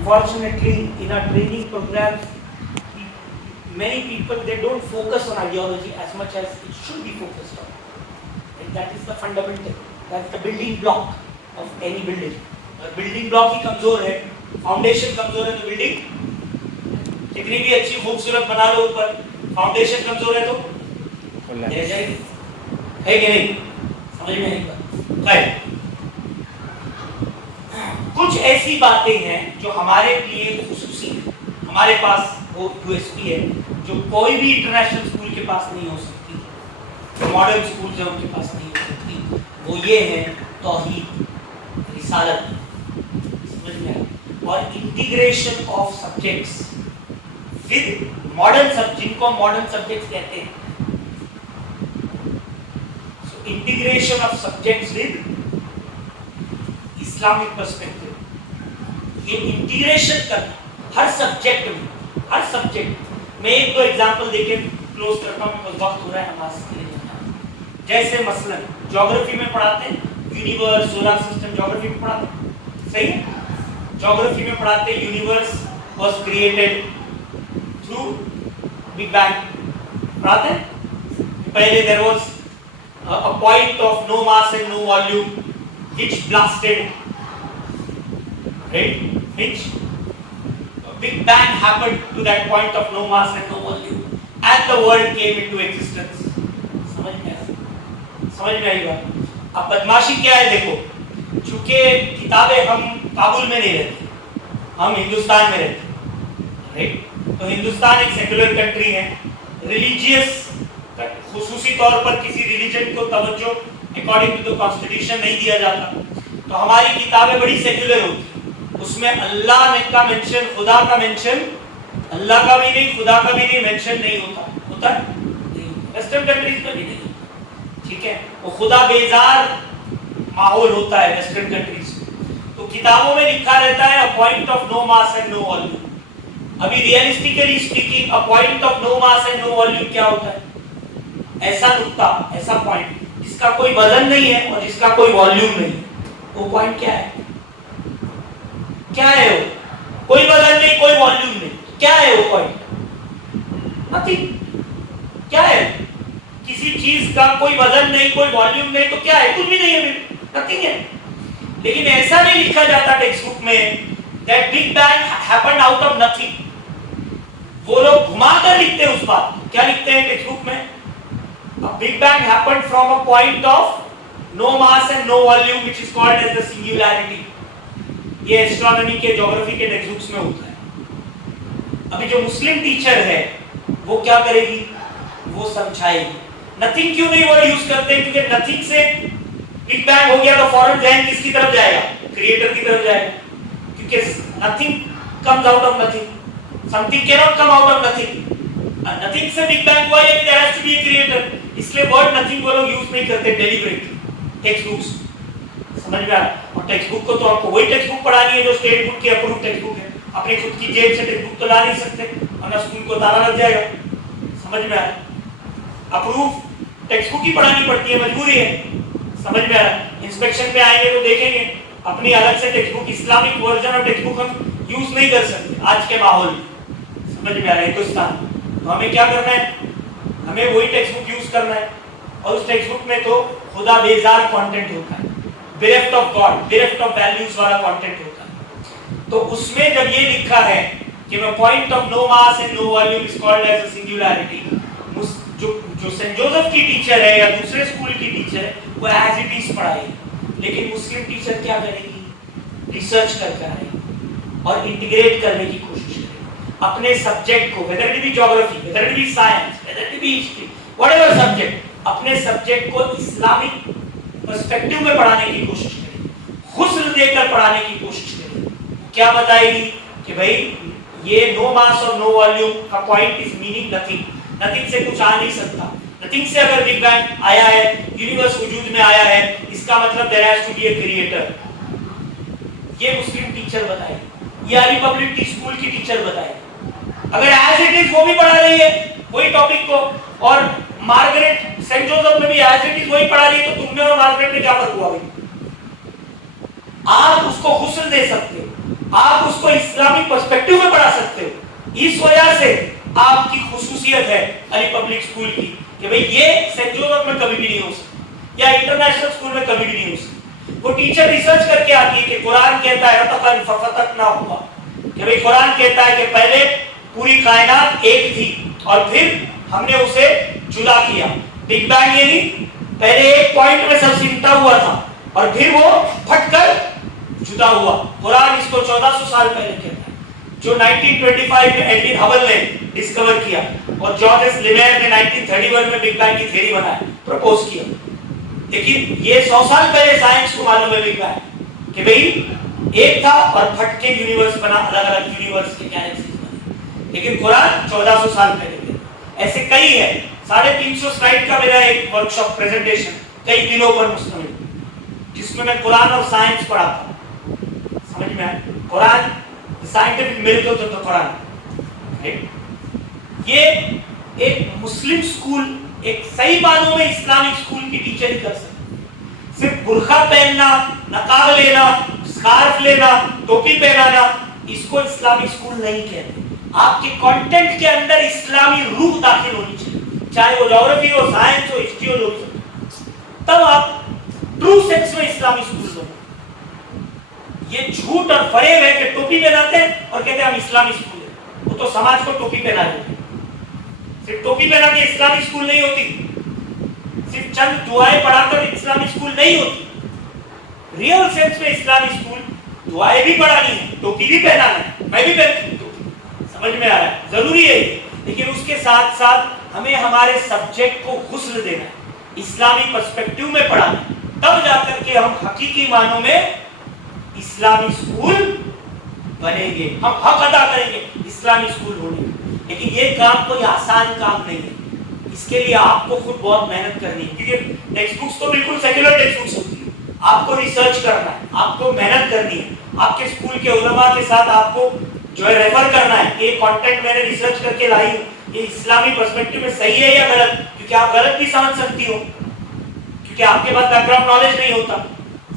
Unfortunately, in our training programs, many people, they don't focus on ideology as much as it should be focused on. And that is the fundamental, that's the building block of any building. अगर building block ही कमजोर है, foundation कमजोर है तो building कितनी भी अच्छी खूबसूरत बना लो ऊपर, foundation कमजोर है तो गिर जाएगी, है कि नहीं? समझ में आई बात? खैर, कुछ ऐसी बातें हैं जो हमारे लिए खुसूसी है, हमारे पास वो यूएसपी है जो कोई भी इंटरनेशनल स्कूल के पास नहीं हो सकती, जो मॉडर्न स्कूल है उनके पास नहीं हो सकती। वो ये है तौहीद, रिसालत, समझ में आया? और integration of subjects with modern subject, जिनको मॉडर्न सब्जेक्ट्स कहते हैं। So integration of subjects with Islamic perspective, ये इंटीग्रेशन करना हर सब्जेक्ट में, हर सब्जेक्ट में। एक दो एग्जांपल देके क्लोज करता हूं, बिकॉज़ वक्त हो रहा है नमाज के लिए। जैसे मसलन ज्योग्राफी में पढ़ाते हैं यूनिवर्स, सोलर सिस्टम, ज्योग्राफी में पढ़ाते हैं, सही है? ज्योग्राफी में पढ़ाते हैं universe was created through big bang, पढ़ाते हैं। पहले there was a point of no mass and no volume which blasted, right? Which big bang happened to that point of no mass and no volume and the world came into existence. समझ में आया? समझ में आई बात? अब बदमाशी क्या है देखो, चूंकि किताबें हम काबुल में नहीं रहते, हम हिंदुस्तान में रहते, राइट? तो हिंदुस्तान एक सेक्युलर कंट्री है, रिलीजियस खुसूसी तौर पर किसी रिलीजन को तवज्जो अकॉर्डिंग टू द कॉन्स्टिट्यूशन नहीं दिया जाता। तो हमारी किताबें बड़ी सेक्युलर होती, उसमें अल्लाह का मेंशन, खुदा का मेंशन, अल्लाह का भी नहीं खुदा का भी नहीं मेंशन नहीं होता, होता नहीं, वेस्टर्न कंट्रीज में भी नहीं होता, ठीक है? वो खुदा बेजार माहौल होता है वेस्टर्न कंट्रीज में। तो किताबों में लिखा रहता है a point of no mass and no volume. अभी realistically speaking a point of no mass and no volume क्या होता है? ऐसा नुक्ता, ऐसा पॉइंट जिसका कोई वजन नहीं है और जिसका कोई वॉल्यूम नहीं, वो पॉइंट क्या है? क्या है वो? कोई वजन नहीं, कोई वॉल्यूम नहीं, क्या है वो पॉइंट? नथिंग। क्या है? किसी चीज का कोई वजन नहीं, कोई वॉल्यूम नहीं, तो क्या है? कुछ भी नहीं है, नथिंग है। लेकिन ऐसा नहीं लिखा जाता टेक्स्ट बुक में that big bang happened out of nothing. वो लोग घुमाकर लिखते हैं उस बात को। क्या लिखते हैं टेक्स्ट बुक में? A big bang happened from a point of no mass and no volume which is called as the singularity. ये एस्ट्रोनॉमी के, ज्योग्राफी के टेक्स्ट बुक्स में होता है। अभी जो मुस्लिम टीचर है वो क्या करेगी? वो समझाएगी। नथिंग क्यों नहीं वर्ड यूज करते? क्योंकि नथिंग से बिग बैंग हो गया तो फौरन ध्यान किसकी तरफ जाएगा? क्रिएटर की तरफ जाएगा, क्योंकि nothing comes out of nothing, something can not come out of nothing. Nothing से बिग बैंग हुआ, यानी there has to be a creator. इसलिए वर्ड नथिंग वो लोग यूज नहीं करते डेलिबरेटली टेक्स्ट बुक्स, समझ में आया? और टेक्स्ट बुक को तो आपको वही टेक्स्ट बुक पढ़ानी है जो स्टेट बुक की अप्रूव टेक्स्ट बुक है। अपने खुद की जेब से टेक्स्ट बुक तो ला नहीं सकते, वरना स्कूल को ताला लग जाएगा, समझ में आया? अप्रूव टेक्स्ट बुक ही पढ़ानी पड़ती है, मजबूरी है, समझ में आया? इंस्पेक्शन पे आएंगे तो देखेंगे अपनी अलग से text book, Islamic version of text book हम यूज नहीं कर सकते आज के माहौल में, समझ में आ रहा है? हिंदुस्तान तो हमें क्या करना है? हमें वही टेक्स्ट बुक यूज करना है, और उस टेक्स्ट बुक में तो खुदा बेजार कंटेंट होता है, bereft of God, bereft of values वाला कंटेंट होता है। तो उसमें जब ये लिखा है कि a point of no mass and no volume is called as a singularity, जो सेंट जोसेफ की टीचर है या दूसरे स्कूल की टीचर है वो एज इट इज पढ़ाएगी। लेकिन मुस्लिम टीचर क्या करेगी? रिसर्च करके आएगी और इंटीग्रेट करने की कोशिश करेगी अपने सब्जेक्ट को, whether it be geography, whether it be science, whether it be history, whatever subject, अपने सब्जेक्ट को इस्लामिक पर्सपेक्टिव में पढ़ाने की कोशिश करेगी, हुस्न देकर पढ़ाने की कोशिश करेगी। क्या बताएगी कि भाई ये नो मास और नो वॉल्यूम का point is meaning nothing, nothing से कुछ आ नहीं सकता, नथिंग से अगर बिग बैंग आया है, यूनिवर्स वजूद में आया है, इसका मतलब there has to be a creator. ये मुस्लिम टीचर बताएगी या रिपब्लिक स्कूल की टीचर बताएगी। अगर एज इट इज वो भी पढ़ा रही है वही टॉपिक को, और मार्गरेट सेंट जोसेफ में भी एज इट इज वही पढ़ा रही है, तो तुम में और मार्गरेट में क्या फर्क हुआ भाई? आप उसको हुस्न दे सकते हो, آپ اس کو اسلامی پرسپیکٹو میں پڑھا سکتے ہو. اس وجہ سے آپ کی خصوصیت ہے علی پبلک اسکول کی کہ بھئی یہ سینٹ جوزف میں کبھی بھی نہیں ہو سکتا یا انٹرنیشنل اسکول میں کبھی بھی نہیں ہو سکتا. وہ ٹیچر ریسرچ کر کے آتی ہے کہ قرآن کہتا ہے رتقن ففتقنا ہوا کہ بھئی قرآن کہتا ہے کہ پہلے پوری کائنات ایک تھی اور پھر ہم نے اسے جدا کیا. بگ بینگ یعنی پہلے ایک پوائنٹ میں سب سمٹا ہوا تھا اور پھر وہ پھٹ کر جدا ہوا. قرآن اس کو 1400 سال پہلے کہتا ہے, جو 1925 میں ایڈوین ہبل نے ڈسکور کیا اور جان ایس لیمیر نے 1931 میں بگ بینگ کی تھیوری بنایا, پروپوز کیا. لیکن یہ 100 سال پہلے سائنس کو معلوم ہے بگ بینگ کہ بھئی ایک تھا اور پھٹ کے یونیورس بنا, الگ الگ یونیورس کے گیلیکسیز بنے. لیکن قرآن 1400 سال پہلے کہتا ہے. ایسے کئی ہے, 350 سلائیڈ کا میرا ایک ورکشاپ پریزنٹیشن کئی دنوں پر مشتمل جس میں قرآن اور سائنس پڑھاتا ہوں. سمجھ میں آئے قرآن سائنٹیفک میریکل آف قرآن. یہ ایک مسلم اسکول ایک صحیح معنوں میں اسلامک اسکول کی ٹیچر ہی کر سکتے. صرف برقع پہننا, نقاب لینا, سکارف لینا, ٹوپی پہنانا, اس کو اسلامک اسکول نہیں کہتے. آپ کے کانٹینٹ کے اندر اسلامی روح داخل ہونی چاہیے, چاہے وہ جغرافی ہو, سائنس ہو, ہسٹری ہو, تب آپ ٹرو سینس میں اسلامی اسکول ہو. یہ جھوٹ اور فریب ہے کہ ٹوپی پہناتے ہیں اور کہتے ہیں ہم اسلامی اسکول ہیں. وہ تو سماج کو ٹوپی پہنا دیتے ہیں. صرف ٹوپی پہنا کے اسلامی اسکول نہیں ہوتی, صرف چند دعائیں پڑھا کر اسلامی اسکول نہیں ہوتی. ریئل سینس میں اسلامی اسکول دعائیں بھی پڑھانی ہے, ٹوپی بھی پہنانا ہے. میں بھی پہنتی ہوں ٹوپی, سمجھ میں آ رہا ہے, ضروری ہے یہ. لیکن اس کے ساتھ ساتھ ہمیں ہمارے سبجیکٹ کو غسل دینا ہے, اسلامی پرسپیکٹو میں پڑھانا ہے. تب جا کر کے ہم حقیقی معنوں میں اسلامی اسکول بنیں گے, ہم حق ادا کریں گے اسلامی اسکول ہونے. لیکن یہ کام کوئی آسان کام نہیں ہے. اس کے لیے آپ کو خود بہت محنت کرنی ہے, کیونکہ ٹیکسٹ بکس تو بالکل سیکولر ٹیکسٹ بکس ہوتی ہے. آپ کو ریسرچ کرنا ہے, آپ کو محنت کرنی ہے, آپ کے اسکول کے علماء کے ساتھ آپ کو جو ہے ریفر کرنا ہے کہ یہ کانٹینٹ میں نے ریسرچ کر کے لائی ہوں, یہ اسلامی پرسپیکٹو میں صحیح ہے یا غلط, کیونکہ آپ غلط بھی سمجھ سکتی ہو کیونکہ آپ کے پاس بیک گراؤنڈ نالج نہیں ہوتا.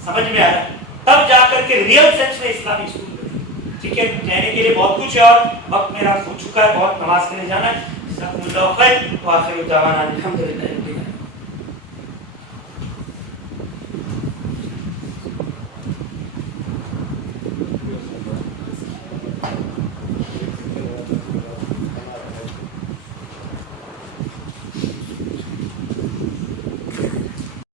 سمجھ میں آ رہا ہے, تب جا کر کے ریئل سینس میں اسلامی اسکول بنے. ٹھیک ہے, کہنے کے لیے بہت کچھ ہے اور وقت میرا ہو چکا ہے, بہت نماز کے لیے جانا ہے. جزاکم اللہ خیر وآخر دعوانا الحمدللہ.